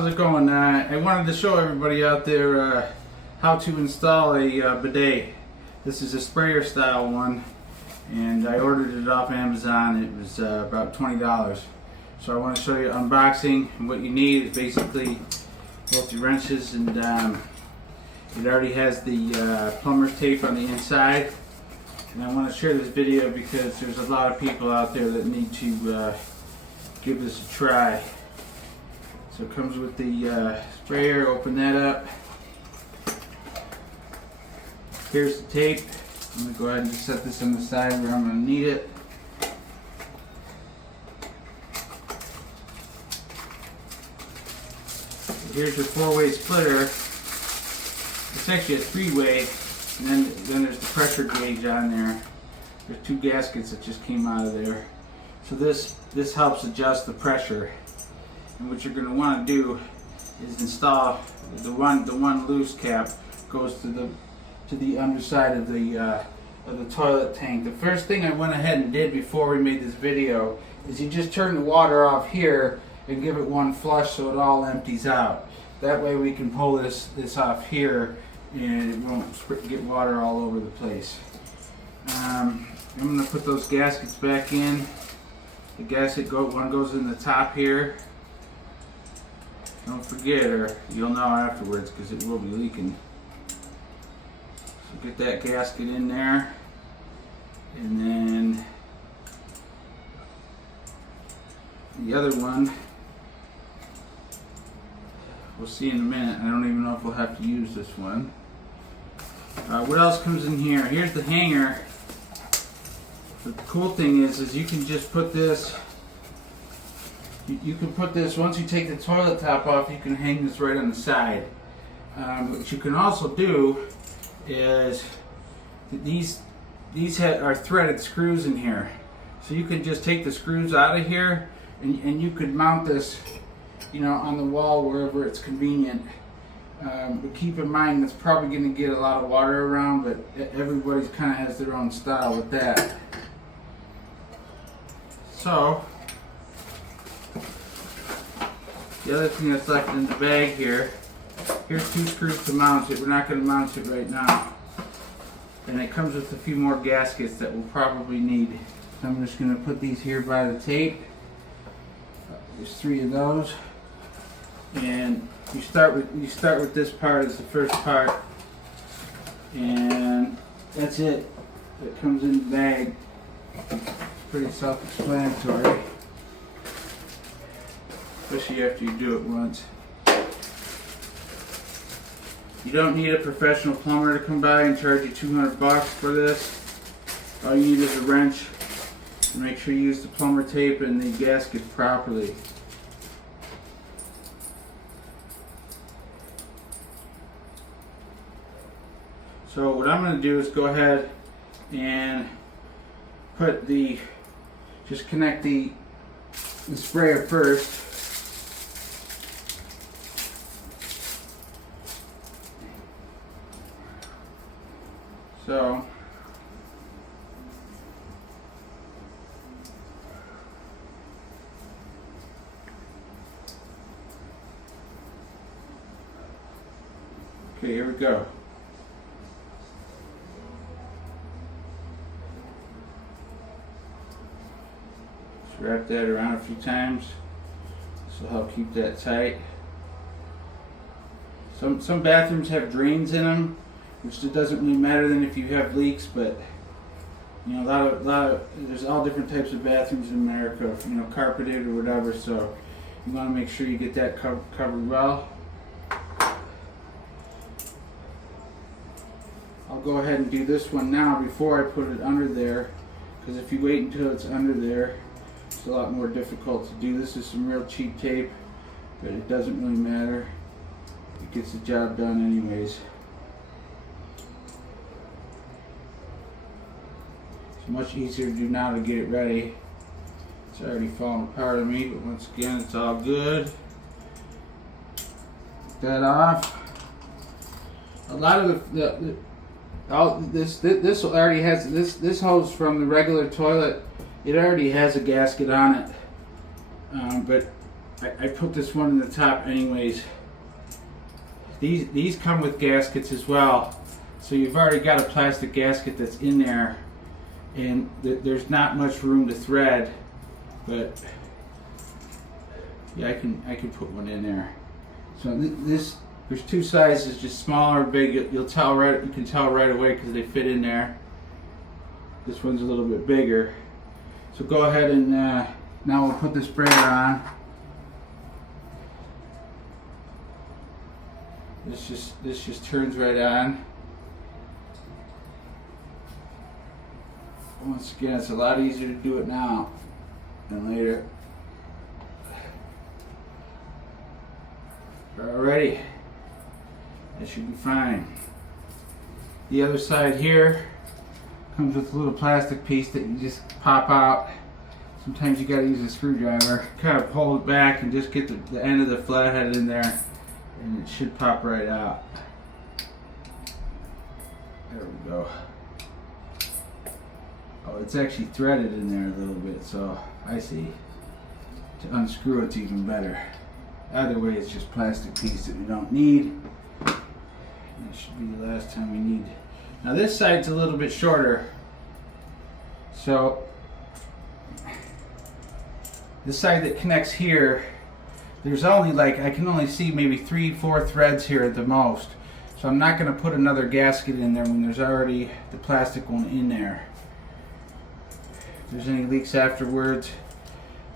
How's it going? I wanted to show everybody out there how to install a bidet. This is a sprayer style one, and I ordered it off Amazon. It was about $20. So I want to show you unboxing, and what you need is basically both your wrenches, and it already has the plumber's tape on the inside. And I want to share this video because there's a lot of people out there that need to give this a try. So it comes with the sprayer. Open that up. Here's the tape. I'm going to go ahead and just set this on the side where I'm going to need it. Here's your 4-way splitter. It's actually a 3-way, and then there's the pressure gauge on there. There's 2 gaskets that just came out of there. So this helps adjust the pressure. And what you're going to want to do is install the one loose cap goes to the underside of the toilet tank. The first thing I went ahead and did before we made this video is you just turn the water off here and give it one flush so it all empties out. That way we can pull this off here and it won't get water all over the place. I'm going to put those gaskets back in. The gasket one goes in the top here. Don't forget, or you'll know afterwards because it will be leaking. So get that gasket in there, and then the other one we'll see in a minute. I don't even know if we'll have to use this one. What else comes in here? Here's the hanger. The cool thing is you can just put this. You can put this, once you take the toilet top off, you can hang this right on the side. What you can also do is these are threaded screws in here. So you can just take the screws out of here and you could mount this, on the wall wherever it's convenient. But keep in mind it's probably going to get a lot of water around, but everybody kind of has their own style with that. So the other thing that's left in the bag here, here's 2 screws to mount it. We're not going to mount it right now. And it comes with a few more gaskets that we'll probably need. So I'm just going to put these here by the tape. There's 3 of those. And you start with this part as the first part. And that's it. It comes in the bag. Pretty self-explanatory. Especially after you do it once. You don't need a professional plumber to come by and charge you $200 for this. All you need is a wrench, and make sure you use the plumber tape and the gaskets properly. So what I'm going to do is go ahead and just connect the sprayer first. So okay, here we go. Just wrap that around a few times. This will help keep that tight. Some bathrooms have drains in them, which it doesn't really matter then if you have leaks, but a lot of there's all different types of bathrooms in America, carpeted or whatever, so you want to make sure you get that covered well. I'll go ahead and do this one now before I put it under there, because if you wait until it's under there, it's a lot more difficult to do. This is some real cheap tape, but it doesn't really matter. It gets the job done anyways. Much easier to do now to get it ready. It's already falling apart on me, but once again, it's all good. Get that off. A lot of this already has this hose from the regular toilet. It already has a gasket on it, but I put this one in the top anyways. These come with gaskets as well. So you've already got a plastic gasket that's in there, and there's not much room to thread, but yeah, I can put one in there. So there's two sizes, just smaller or big. You can tell right away because they fit in there. This one's a little bit bigger. So go ahead and now we'll put the sprayer on. This just turns right on. Once again, it's a lot easier to do it now than later. Alrighty, that should be fine. The other side here comes with a little plastic piece that you just pop out. Sometimes you gotta use a screwdriver, kind of pull it back and just get the end of the flathead in there, and it should pop right out. There we go. Oh, it's actually threaded in there a little bit, so I see. To unscrew it's even better. Either way, it's just plastic piece that we don't need. That should be the last time we need. Now this side's a little bit shorter, so the side that connects here, there's only I can only see maybe 3-4 threads here at the most. So I'm not going to put another gasket in there when there's already the plastic one in there. If there's any leaks afterwards,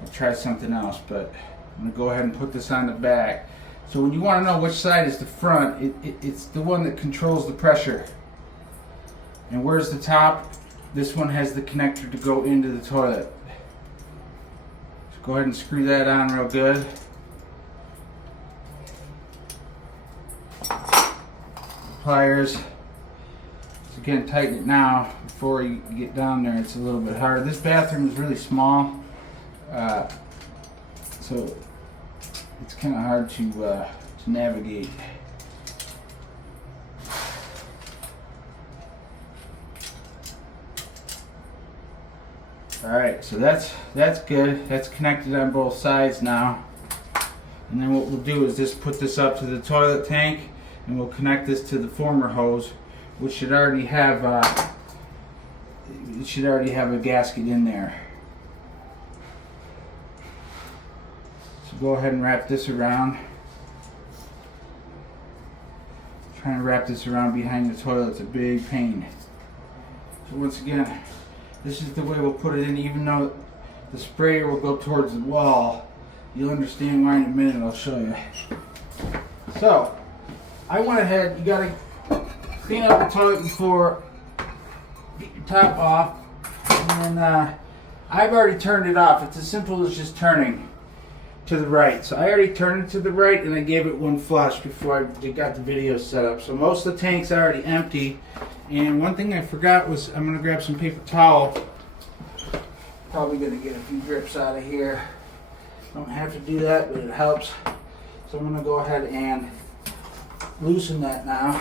I'll try something else, but I'm going to go ahead and put this on the back. So when you want to know which side is the front, it's the one that controls the pressure. And where's the top? This one has the connector to go into the toilet. So go ahead and screw that on real good. Pliers. So again, tighten it now before you get down there. It's a little bit hard. This bathroom is really small, so it's kind of hard to navigate. All right, so that's good. That's connected on both sides now. And then what we'll do is just put this up to the toilet tank, and we'll connect this to the former hose, which should already have a gasket in there. So go ahead and wrap this around. Trying to wrap this around behind the toilet's a big pain. So once again, this is the way we'll put it in. Even though the sprayer will go towards the wall, you'll understand why in a minute. I'll show you. So I went ahead, you gotta clean up the toilet before, get your top off, and then I've already turned it off. It's as simple as just turning to the right. So I already turned it to the right, and I gave it one flush before I got the video set up. So most of the tank's already empty. And one thing I forgot was I'm gonna grab some paper towel. Probably gonna get a few drips out of here. Don't have to do that, but it helps. So I'm gonna go ahead and loosen that now.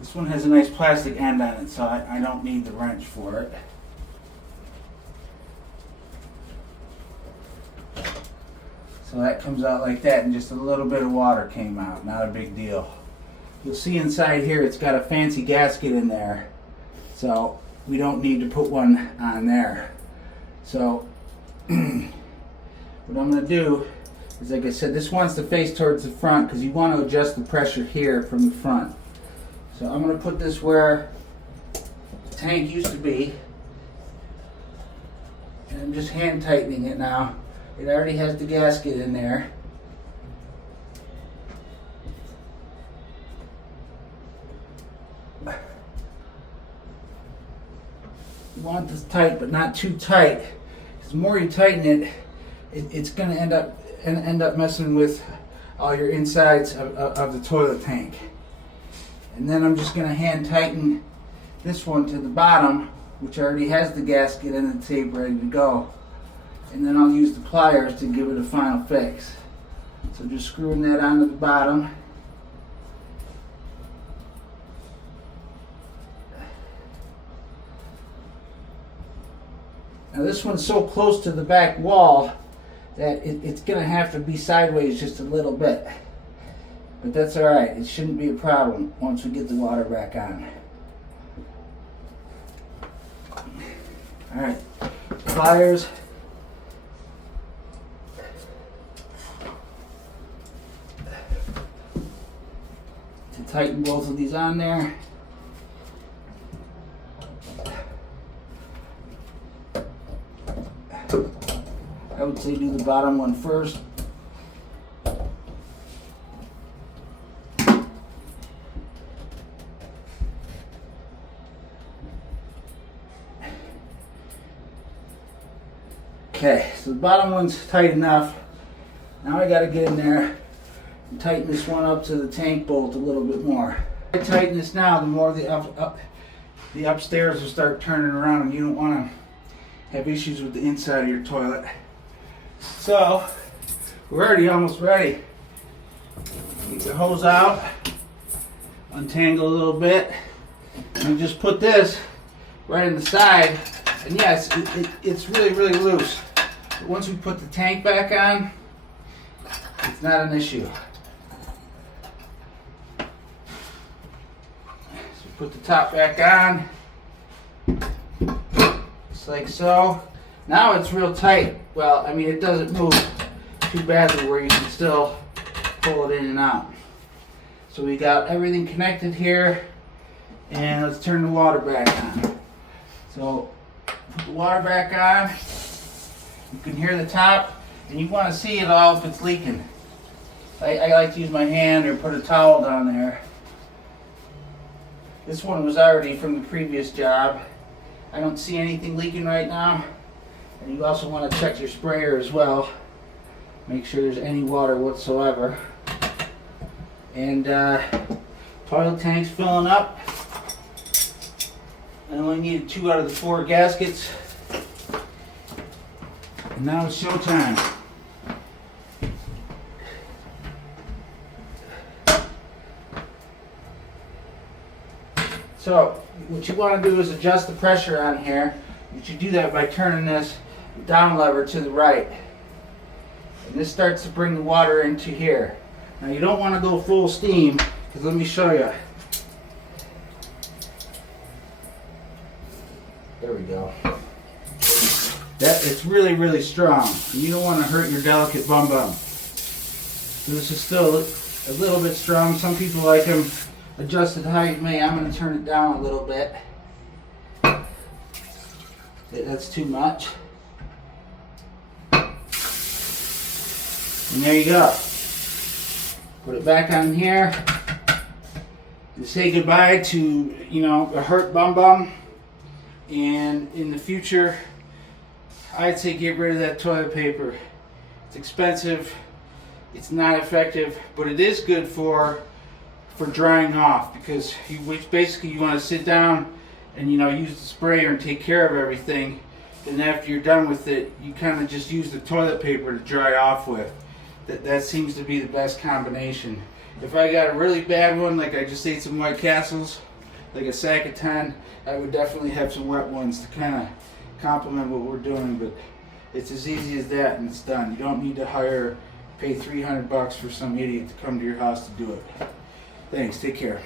This one has a nice plastic end on it, so I don't need the wrench for it. So that comes out like that, and just a little bit of water came out, not a big deal. You'll see inside here it's got a fancy gasket in there, so we don't need to put one on there. So what I'm going to do is, like I said, this wants to face towards the front because you want to adjust the pressure here from the front. So I'm going to put this where the tank used to be, and I'm just hand tightening it now. It already has the gasket in there. You want this tight, but not too tight. Because the more you tighten it, it's going to end up messing with all your insides of the toilet tank. And then I'm just going to hand tighten this one to the bottom, which already has the gasket and the tape ready to go. And then I'll use the pliers to give it a final fix. So just screwing that onto the bottom. Now this one's so close to the back wall that it's going to have to be sideways just a little bit. But that's alright, it shouldn't be a problem once we get the water back on. Alright, pliers. To tighten both of these on there. I would say do the bottom one first. Okay, so the bottom one's tight enough. Now I got to get in there and tighten this one up to the tank bolt a little bit more. If I tighten this now, the more the upstairs will start turning around, and you don't want to have issues with the inside of your toilet. So we're already almost ready. Get the hose out, untangle a little bit, and just put this right in the side. And yes, it's really, really loose. But once we put the tank back on, it's not an issue. So put the top back on, just like so. Now it's real tight. Well, I mean, it doesn't move too badly where you can still pull it in and out. So we got everything connected here, and let's turn the water back on. So put the water back on. You can hear the top, and you want to see it all if it's leaking. I like to use my hand or put a towel down there. This one was already from the previous job. I don't see anything leaking right now. And you also want to check your sprayer as well. Make sure there's any water whatsoever. And toilet tank's filling up. I only needed 2 out of the 4 gaskets. And now it's showtime. So what you want to do is adjust the pressure on here. But you do that by turning this down lever to the right. And this starts to bring the water into here. Now you don't want to go full steam, because let me show you. There we go. It's really, really strong. And you don't want to hurt your delicate bum bum. So this is still a little bit strong. Some people like them adjusted how you may. I'm going to turn it down a little bit. That's too much. And there you go. Put it back on here. And say goodbye to, a hurt bum bum. And in the future, I'd say get rid of that toilet paper. It's expensive. It's not effective, but it is good for drying off, because you want to sit down and use the sprayer and take care of everything. And after you're done with it, you kind of just use the toilet paper to dry off with. That seems to be the best combination. If I got a really bad one, like I just ate some White Castles, like a sack of 10, I would definitely have some wet ones to kind of complement what we're doing. But it's as easy as that, and it's done. You don't need to pay $300 for some idiot to come to your house to do it. Thanks. Take care.